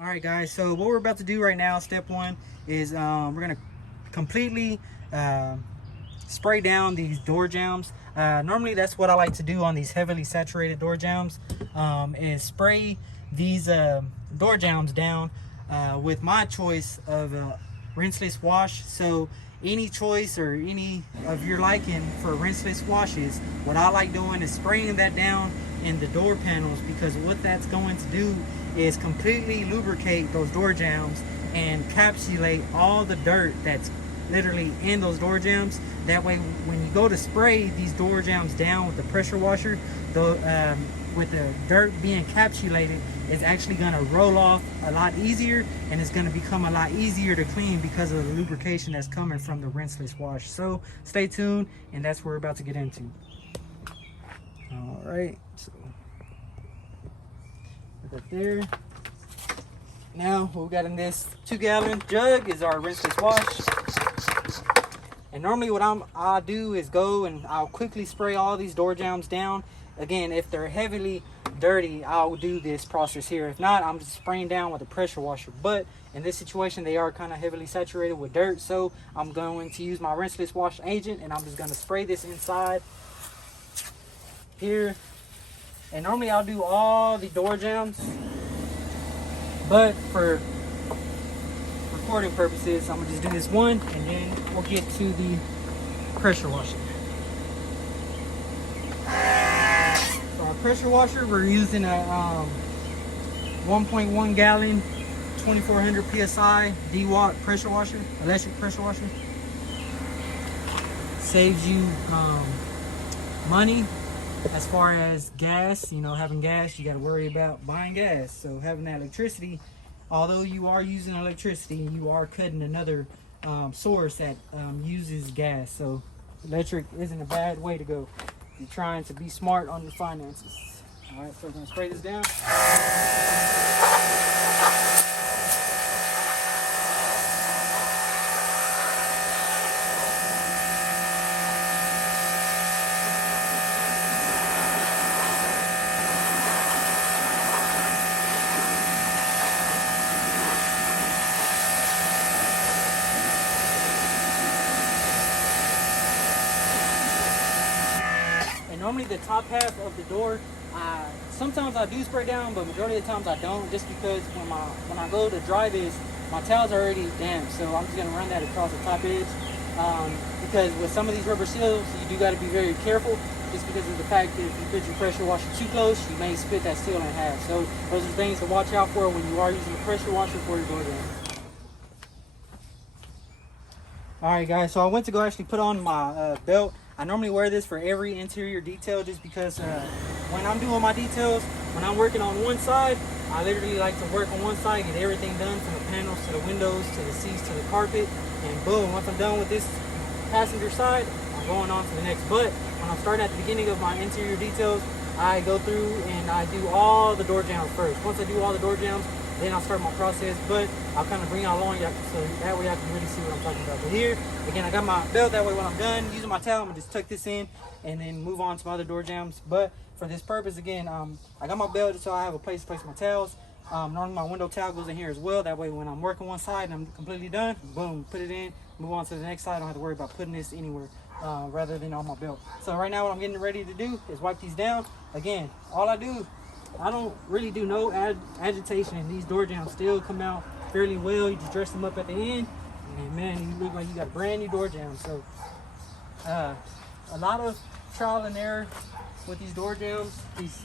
All right, guys. So what we're about to do right now, step one, is we're gonna completely uh, spray down these door jambs. Normally, that's what I like to do on these heavily saturated door jambs, is spray these door jambs down with my choice of rinseless wash. So any choice or any of your liking for rinseless washes, what I like doing is spraying that down in the door panels, because what that's going to do is completely lubricate those door jambs and encapsulate all the dirt that's literally in those door jambs. That way, when you go to spray these door jambs down with the pressure washer, with the dirt being encapsulated, it's actually going to roll off a lot easier, and it's going to become a lot easier to clean because of the lubrication that's coming from the rinseless wash. So stay tuned, and that's what we're about to get into. All right, so right there. Now what we got in this 2-gallon jug is our rinseless wash. And normally what I'll do is go and I'll quickly spray all these door jambs down. Again, if they're heavily dirty, I'll do this process here. If not, I'm just spraying down with a pressure washer. But in this situation, they are kind of heavily saturated with dirt, so I'm going to use my rinseless wash agent, and I'm just going to spray this inside here. And normally I'll do all the door jambs, but for recording purposes, I'm gonna just do this one, and then we'll get to the pressure washer. For our pressure washer, we're using a 1.1 gallon 2400 psi D-Watt pressure washer, electric pressure washer. Saves you money as far as gas. Having gas, you got to worry about buying gas. So having that electricity, although you are using electricity, you are cutting another source that uses gas. So electric isn't a bad way to go. You're trying to be smart on your finances. All right, so we're gonna spray this down. Normally the top half of the door, sometimes I do spray down, but majority of the times I don't, just because when I go to dry this, my towel's already damp, so I'm just gonna run that across the top edge. Because with some of these rubber seals, you do got to be very careful, just because of the fact that if you put your pressure washer too close, you may split that seal in half. So those are things to watch out for when you are using a pressure washer for your door jam. Alright guys, so I went to go actually put on my belt. I normally wear this for every interior detail, just because when I'm doing my details, when I'm working on one side, I literally like to work on one side, get everything done from the panels to the windows to the seats to the carpet, and boom, once I'm done with this passenger side, I'm going on to the next. But when I'm starting at the beginning of my interior details, I go through and I do all the door jambs first. Once I do all the door jambs, then I'll start my process, but I'll kind of bring y'all along so that way I can really see what I'm talking about. But here, again, I got my belt, that way when I'm done using my towel, I'm gonna just tuck this in and then move on to my other door jambs. But for this purpose, again, I got my belt so I have a place to place my towels. Normally my window towel goes in here as well, that way when I'm working one side and I'm completely done, boom, put it in, move on to the next side. I don't have to worry about putting this anywhere rather than on my belt. So right now what I'm getting ready to do is wipe these down. Again, all I don't really do no agitation, and these door jambs still come out fairly well. You just dress them up at the end, and man, you look like you got a brand new door jam. So a lot of trial and error with these door jambs. These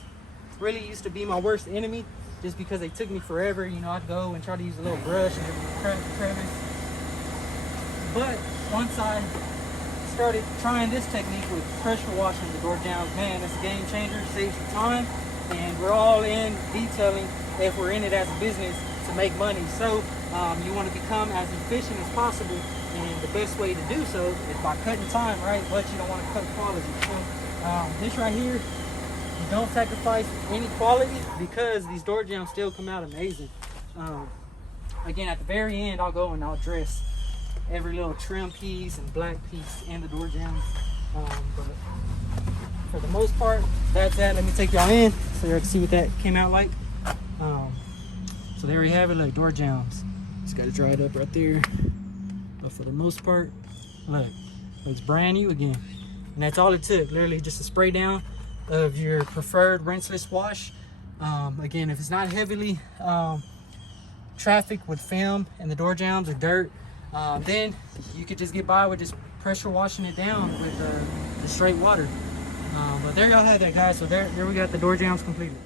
really used to be my worst enemy, just because they took me forever. I'd go and try to use a little brush and crevice. But once I started trying this technique with pressure washing the door jambs, man, it's a game changer. Saves you time. And we're all in detailing if we're in it as a business to make money. So you want to become as efficient as possible, and the best way to do so is by cutting time, right? But you don't want to cut quality. So this right here, you don't sacrifice any quality, because these door jambs still come out amazing. Again, at the very end, I'll go and I'll dress every little trim piece and black piece in the door jambs. But for the most part, that's that. Let me take y'all in so you can see what that came out like. So there we have it. Look, door jambs. Just got to dry it up right there. But for the most part, look, it's brand new again. And that's all it took. Literally just a spray down of your preferred rinseless wash. Again, if it's not heavily traffic with film and the door jambs or dirt, then you could just get by with just pressure washing it down with the straight water. But there y'all have that, guys. So there we got the door jambs completed.